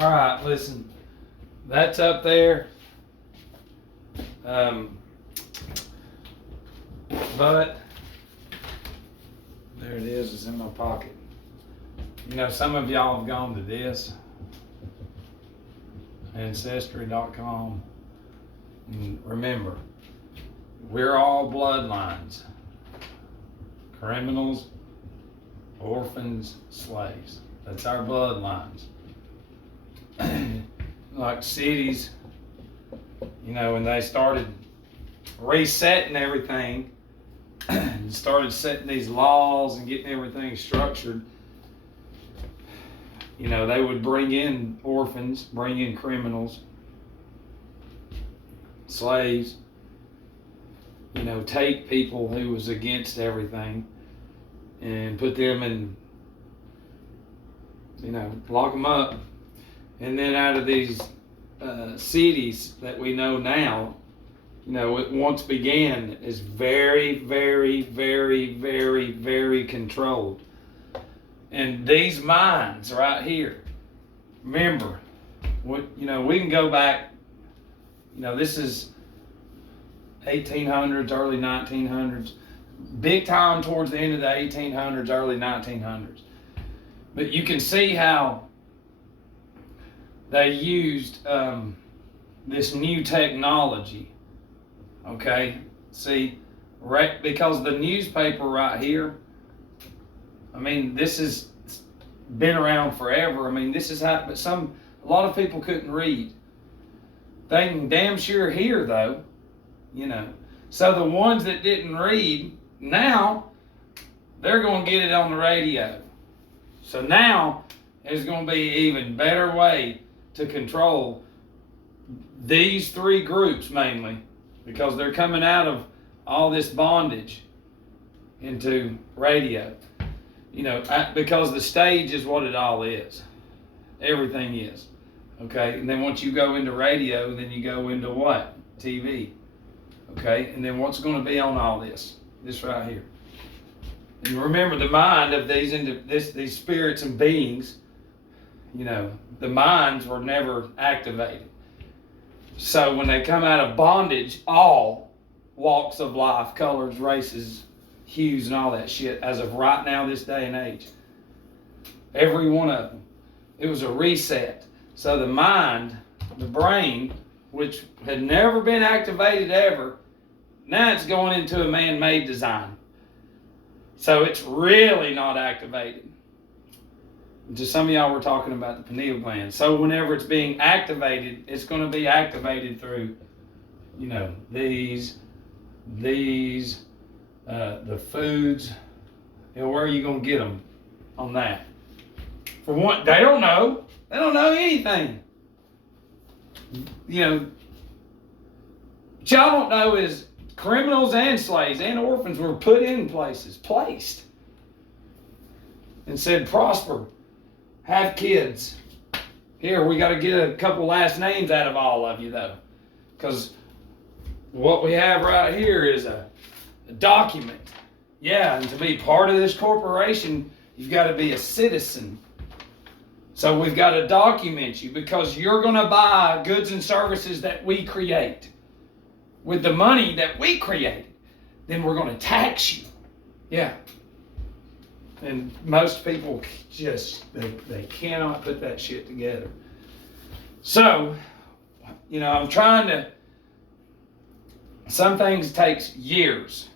All right, listen. That's up there. But there it is. It's in my pocket. You know, some of y'all have gone to this Ancestry.com. And remember, we're all bloodlines: criminals, orphans, slaves. That's our bloodlines. Like cities, you know, when they started resetting everything and started setting these laws and getting everything structured, you know, they would bring in orphans, bring in criminals, slaves, you know, take people who was against everything and put them in, you know, lock them up. And then out of these cities that we know now, you know, it once began is very, very, very, very, very controlled. And these mines right here, remember, you know, we can go back, you know, this is 1800s, early 1900s, big time towards the end of the 1800s, early 1900s. But you can see how they used this new technology, okay? See, right, because the newspaper right here, I mean, this has been around forever. I mean, this is how, but a lot of people couldn't read. They can damn sure hear though, you know. So the ones that didn't read, now they're going to get it on the radio. So now there's going to be an even better way to control these three groups mainly, because they're coming out of all this bondage into radio. You know, because the stage is what it all is. Everything is. Okay? And then once you go into radio, then you go into what? TV. Okay? And then what's going to be on all this? This right here. And remember, the mind of these spirits and beings, you know, the minds were never activated. So when they come out of bondage, all walks of life, colors, races, hues, and all that shit, as of right now, this day and age, every one of them, it was a reset. So the mind, the brain, which had never been activated ever, now it's going into a man-made design. So it's really not activated. Just some of y'all were talking about the pineal gland. So whenever it's being activated, it's going to be activated through, you know, these, the foods. You know, where are you going to get them on that? For one, they don't know. They don't know anything. You know, what y'all don't know is criminals and slaves and orphans were put in places, placed, and said, prosper. Have kids. Here, we got to get a couple last names out of all of you, though. Because what we have right here is a document. Yeah, and to be part of this corporation, you've got to be a citizen. So we've got to document you, because you're going to buy goods and services that we create with the money that we created. Then we're going to tax you. Yeah. And most people just, they cannot put that shit together. So, you know, I'm trying to, some things takes years.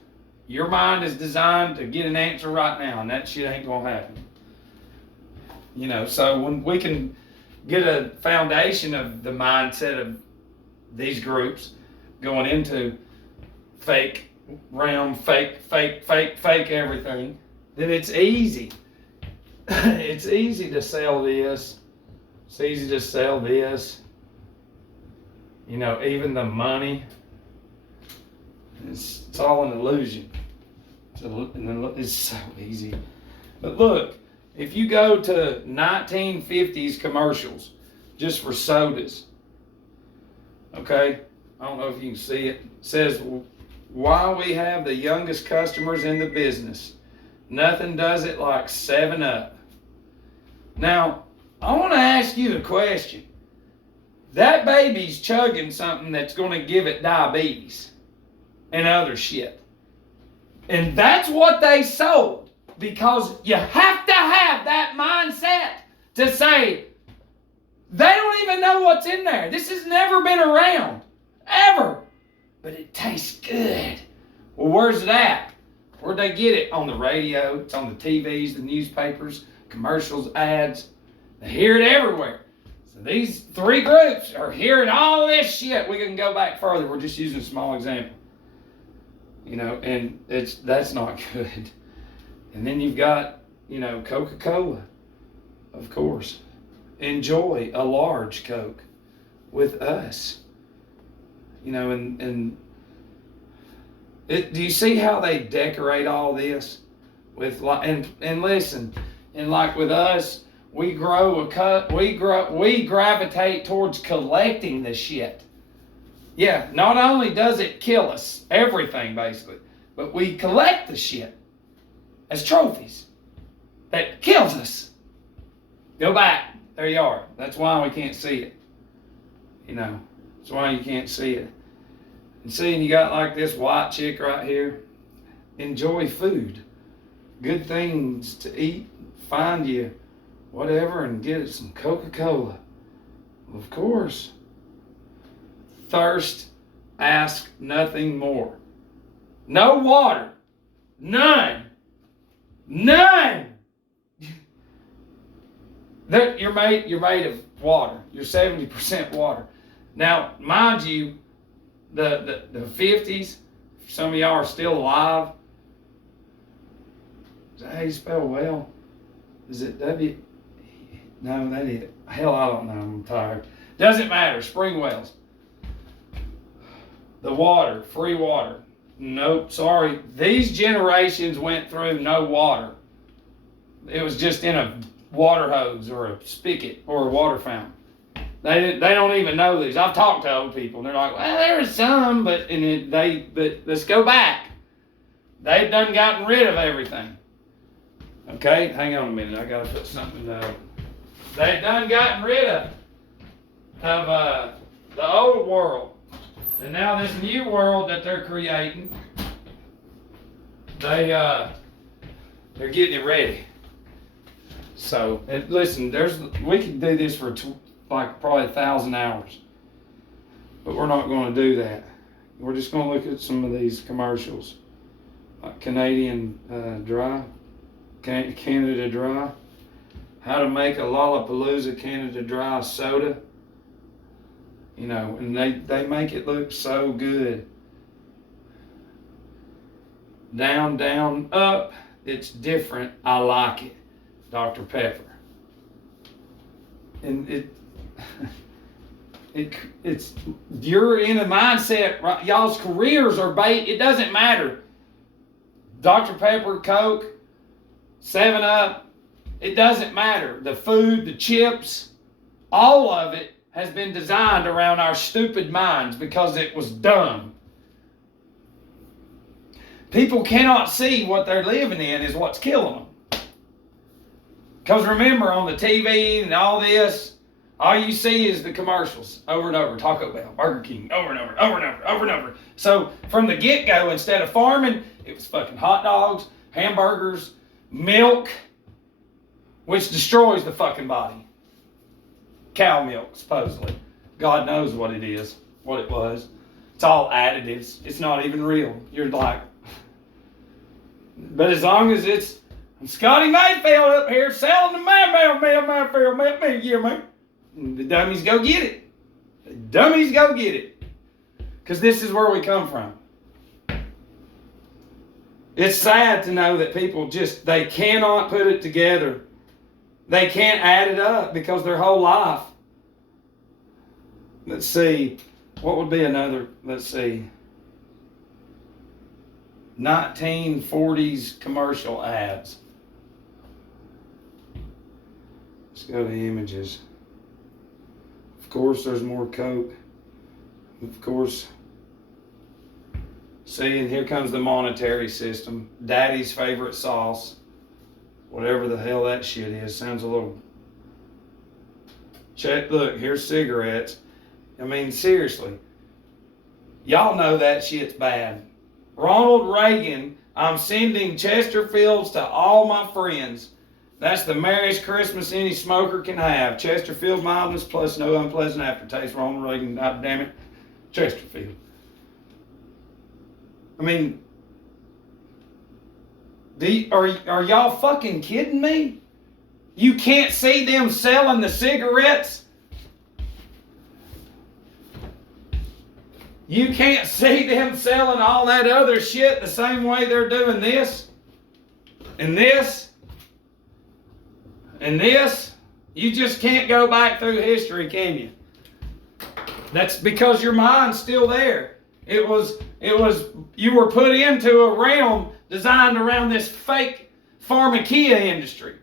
Your mind is designed to get an answer right now, and that shit ain't gonna happen. You know, so when we can get a foundation of the mindset of these groups going into fake realm, fake everything, then it's easy. It's easy to sell this. It's easy to sell this. You know, even the money. It's all an illusion. It's so easy. But look, if you go to 1950s commercials, just for sodas, okay? I don't know if you can see it. It says, why we have the youngest customers in the business. Nothing does it like 7-Up. Now, I want to ask you a question. That baby's chugging something that's going to give it diabetes and other shit. And that's what they sold, because you have to have that mindset to say, they don't even know what's in there. This has never been around, ever. But it tastes good. Well, where's it at? Where'd they get it? On the radio, it's on the TVs, the newspapers, commercials, ads. They hear it everywhere. So these three groups are hearing all this shit. We can go back further. We're just using a small example. And that's not good. And then you've got, Coca-Cola, of course. Enjoy a large Coke with us. Do you see how they decorate all this with and listen, and like with us, we gravitate towards collecting the shit. Yeah, not only does it kill us, everything basically, but we collect the shit as trophies. That kills us. Go back. There you are. That's why we can't see it. That's why you can't see it. And seeing you got like this white chick right here. Enjoy food. Good things to eat. Find you whatever and get it some Coca-Cola. Of course. Thirst, ask nothing more. No water. None. You're made of water. You're 70% water. Now, mind you, the 50s, some of y'all are still alive. Is that how you spell well? Is it W? No, that is. Hell, I don't know. I'm tired. Doesn't matter. Spring wells. The water, free water. Nope, sorry. These generations went through no water. It was just in a water hose or a spigot or a water fountain. They don't even know these. I've talked to old people and they're like, well, there's some, but let's go back. They've done gotten rid of everything. Okay, hang on a minute. I gotta put something down. They've done gotten rid of the old world. And now this new world that they're creating, they're getting it ready. So, listen, we could do this for probably 1,000 hours, but we're not going to do that. We're just going to look at some of these commercials, like Canadian Dry, Canada Dry, how to make a Lollapalooza Canada Dry soda. And they make it look so good. Down, down, up, it's different. I like it. Dr. Pepper. And it's you're in a mindset, right? Y'all's careers are it doesn't matter. Dr. Pepper, Coke, 7-Up, it doesn't matter. The food, the chips, all of it has been designed around our stupid minds because it was dumb. People cannot see what they're living in is what's killing them. Because remember, on the TV and all this, all you see is the commercials over and over. Taco Bell, Burger King, over and over. So from the get-go, instead of farming, it was fucking hot dogs, hamburgers, milk, which destroys the fucking body. Cow milk, supposedly. God knows what it is, what it was. It's all additives. It's not even real. You're like, but as long as it's, I'm Scotty Mayfield up here selling the Mayfield, man. The dummies go get it. The dummies go get it. Because this is where we come from. It's sad to know that people they cannot put it together. They can't add it up because their whole life. Let's see. What would be another? Let's see. 1940s commercial ads. Let's go to images. Of course, there's more Coke. Of course. See, and here comes the monetary system. Daddy's favorite sauce. Whatever the hell that shit is. Sounds a little Check, look, here's cigarettes. I mean, seriously. Y'all know that shit's bad. Ronald Reagan, I'm sending Chesterfields to all my friends. That's the merriest Christmas any smoker can have. Chesterfield mildness plus no unpleasant aftertaste. Ronald Reagan, God damn it. Chesterfield. I mean, are y'all fucking kidding me? You can't see them selling the cigarettes? You can't see them selling all that other shit the same way they're doing this? And this? And this? You just can't go back through history, can you? That's because your mind's still there. You were put into a realm designed around this fake pharmakia industry.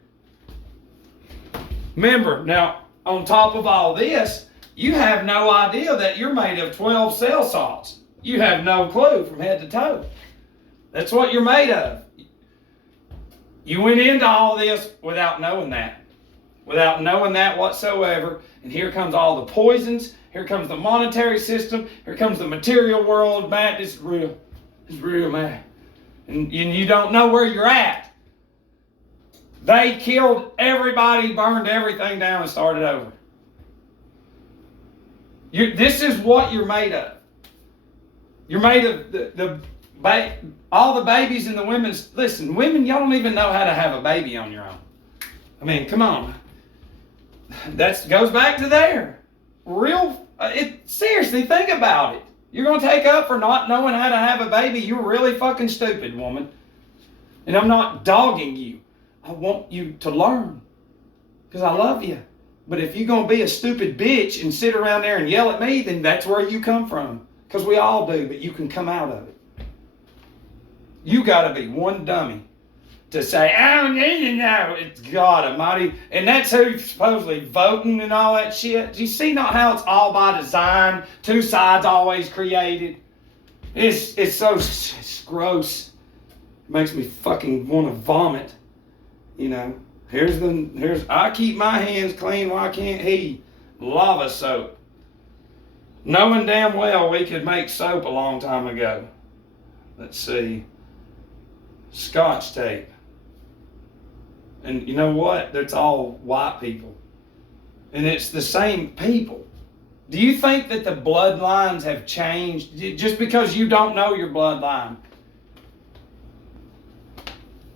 Remember, now, on top of all this, you have no idea that you're made of 12 cell salts. You have no clue from head to toe. That's what you're made of. You went into all this without knowing that. Without knowing that whatsoever. And here comes all the poisons. Here comes the monetary system. Here comes the material world. Man, this is real. It's real, man. And you don't know where you're at. They killed everybody, burned everything down, and started over. This is what you're made of. You're made of all the babies and the women's. Listen, women, y'all don't even know how to have a baby on your own. I mean, come on. That goes back to there. Seriously, think about it. You're going to take up for not knowing how to have a baby? You're really fucking stupid, woman. And I'm not dogging you. I want you to learn. Because I love you. But if you're going to be a stupid bitch and sit around there and yell at me, then that's where you come from. Because we all do, but you can come out of it. You got to be one dummy to say, I don't need to know. It's God Almighty. And that's who's supposedly voting and all that shit. Do you see not how it's all by design? Two sides always created. It's gross. It makes me fucking want to vomit. You know, here's I keep my hands clean, why can't he? Lava soap. Knowing damn well we could make soap a long time ago. Let's see. Scotch tape. And you know what? That's all white people. And it's the same people. Do you think that the bloodlines have changed just because you don't know your bloodline?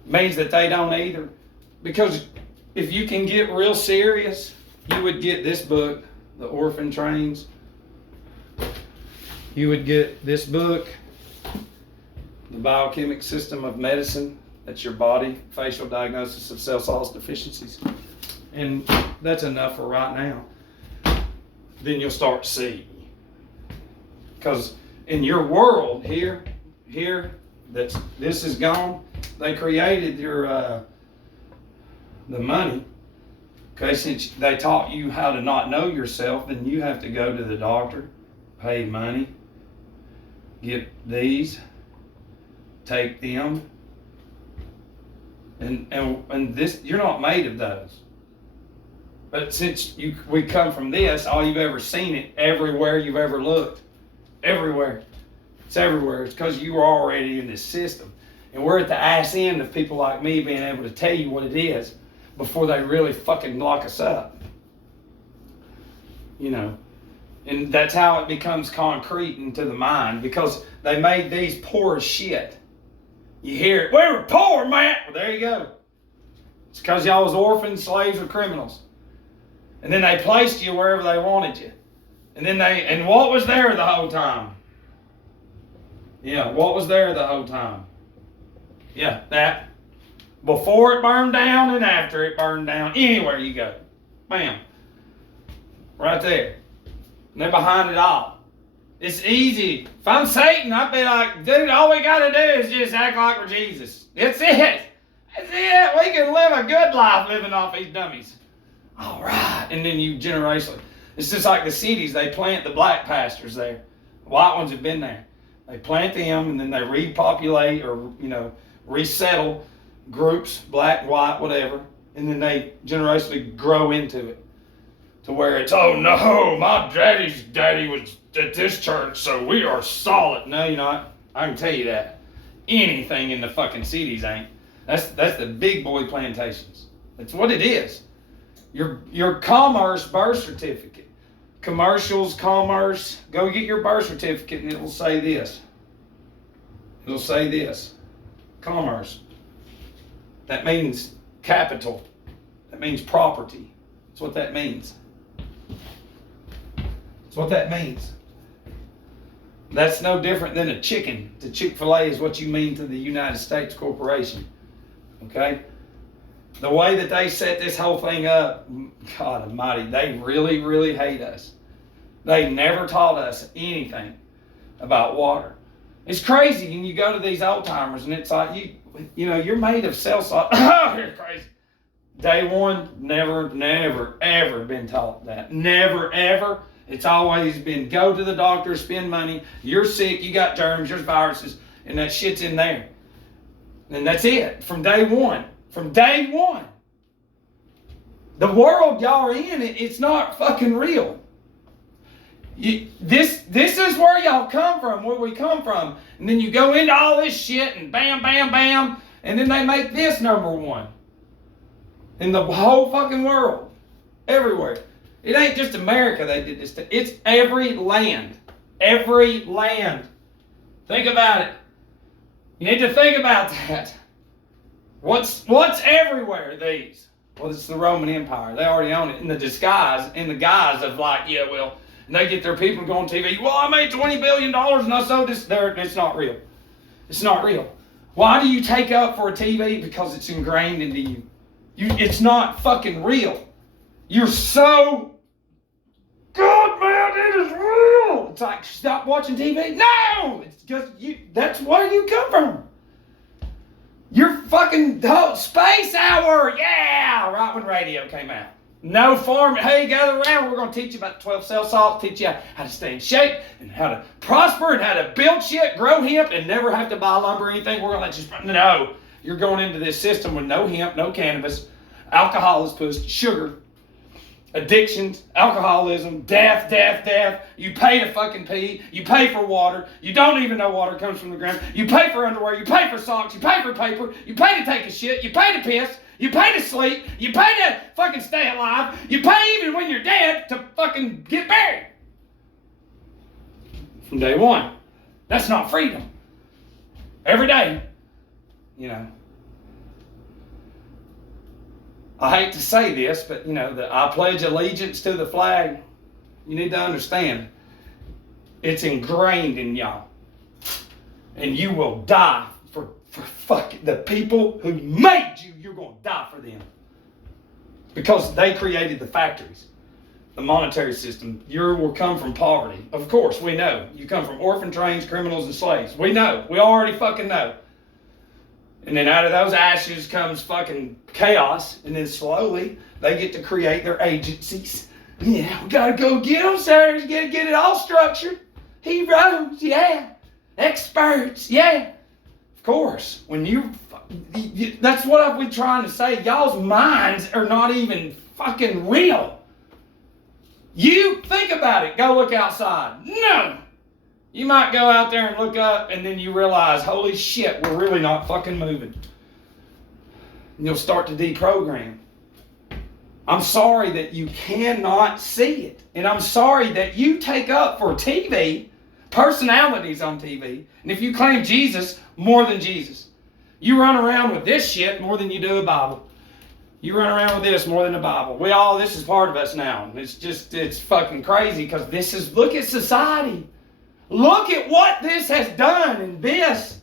Means that they don't either. Because if you can get real serious, you would get this book, The Orphan Trains. You would get this book, The Biochemic System of Medicine. That's your body, facial diagnosis of cell salts deficiencies. And that's enough for right now. Then you'll start seeing. Because in your world here, this is gone. They created your the money. Okay, since they taught you how to not know yourself, then you have to go to the doctor, pay money, get these, take them, and this, you're not made of those. But since we come from this, all you've ever seen it everywhere you've ever looked, everywhere. It's everywhere. It's because you were already in this system. And we're at the ass end of people like me being able to tell you what it is before they really fucking lock us up. You know, and that's how it becomes concrete into the mind, because they made these poor as shit. You hear it, we were poor, man. Well, there you go. It's because y'all was orphans, slaves, or criminals. And then they placed you wherever they wanted you. And what was there the whole time? Yeah, what was there the whole time? Yeah, that. Before it burned down and after it burned down. Anywhere you go. Bam. Right there. And they're behind it all. It's easy. If I'm Satan, I'd be like, dude, all we got to do is just act like we're Jesus. That's it. That's it. We can live a good life living off these dummies. All right. And then you generationally. It's just like the cities. They plant the black pastures there. The white ones have been there. They plant them and then they repopulate or, resettle groups, black, white, whatever. And then they generationally grow into it to where it's, oh no, my daddy's daddy was at this church, so we are solid. No, you're not. I can tell you that. Anything in the fucking cities ain't. That's the big boy plantations. That's what it is. Your commerce birth certificate. Commercials, commerce. Go get your birth certificate and it will say this. It'll say this. Commerce. That means capital. That means property. That's what that means. That's what that means. That's no different than a chicken. The Chick-fil-A is what you mean to the United States Corporation. Okay? The way that they set this whole thing up, God almighty, they really, really hate us. They never taught us anything about water. It's crazy, and you go to these old timers, and it's like, you know, you're made of cell salt. Oh, you're crazy. Day one, never, ever been taught that. Never, ever. It's always been go to the doctor, spend money. You're sick, you got germs, there's viruses, and that shit's in there. And that's it, from day one. From day one. The world y'all are in, it's not fucking real. This is where y'all come from, where we come from. And then you go into all this shit and bam, bam, bam. And then they make this number one. In the whole fucking world. Everywhere. It ain't just America they did this to. It's every land. Every land. Think about it. You need to think about that. What's everywhere, these? Well, it's the Roman Empire. They already own it in the guise of like, yeah, well, and they get their people to go on TV. Well, I made $20 billion and I sold this. It's not real. It's not real. Why do you take up for a TV? Because it's ingrained into you. It's not fucking real. You're so, God, man, it is real. It's like, stop watching TV. No! It's because that's where you come from. You're fucking space hour. Yeah! Right when radio came out. No farm. Hey, gather around. We're going to teach you about 12 cell salts, teach you how to stay in shape and how to prosper and how to build shit, grow hemp, and never have to buy lumber or anything. We're going to let you. No. You're going into this system with no hemp, no cannabis. Alcohol is pushed, sugar, addictions, alcoholism, death. You pay to fucking pee. You pay for water. You don't even know water comes from the ground. You pay for underwear. You pay for socks. You pay for paper. You pay to take a shit. You pay to piss. You pay to sleep. You pay to fucking stay alive. You pay even when you're dead to fucking get buried. From day one. That's not freedom. Every day. You know. I hate to say this, but you know, I pledge allegiance to the flag. You need to understand. It's ingrained in y'all. And you will die for fucking the people who made you. You're going to die for them. Because they created the factories. The monetary system. You will come from poverty. Of course, we know. You come from orphan trains, criminals, and slaves. We know. We already fucking know. And then out of those ashes comes fucking chaos. And then slowly, they get to create their agencies. Yeah, we gotta go get them, sir. We gotta get it all structured. Heroes, yeah. Experts, yeah. Of course, when that's what I've been trying to say. Y'all's minds are not even fucking real. You think about it. Go look outside. No. You might go out there and look up and then you realize, holy shit, we're really not fucking moving. And you'll start to deprogram. I'm sorry that you cannot see it. And I'm sorry that you take up for TV, personalities on TV, and if you claim Jesus, more than Jesus. You run around with this shit more than you do a Bible. You run around with this more than the Bible. This is part of us now. It's fucking crazy because look at society. Look at what this has done in this.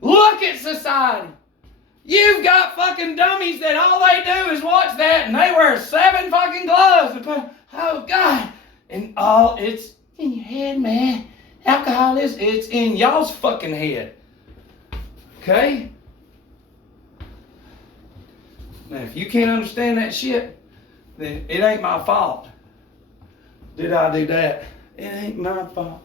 Look at society. You've got fucking dummies that all they do is watch that and they wear 7 fucking gloves. Oh God. And it's in your head, man. Alcohol it's in y'all's fucking head. Okay? Now if you can't understand that shit, then it ain't my fault. Did I do that? It ain't my fault.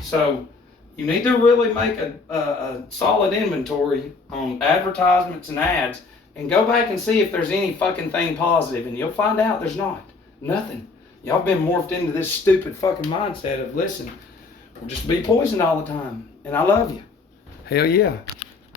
So you need to really make a solid inventory on advertisements and ads and go back and see if there's any fucking thing positive, and you'll find out there's not. Nothing. Y'all been morphed into this stupid fucking mindset of, listen, we'll just be poisoned all the time. And I love you. Hell yeah.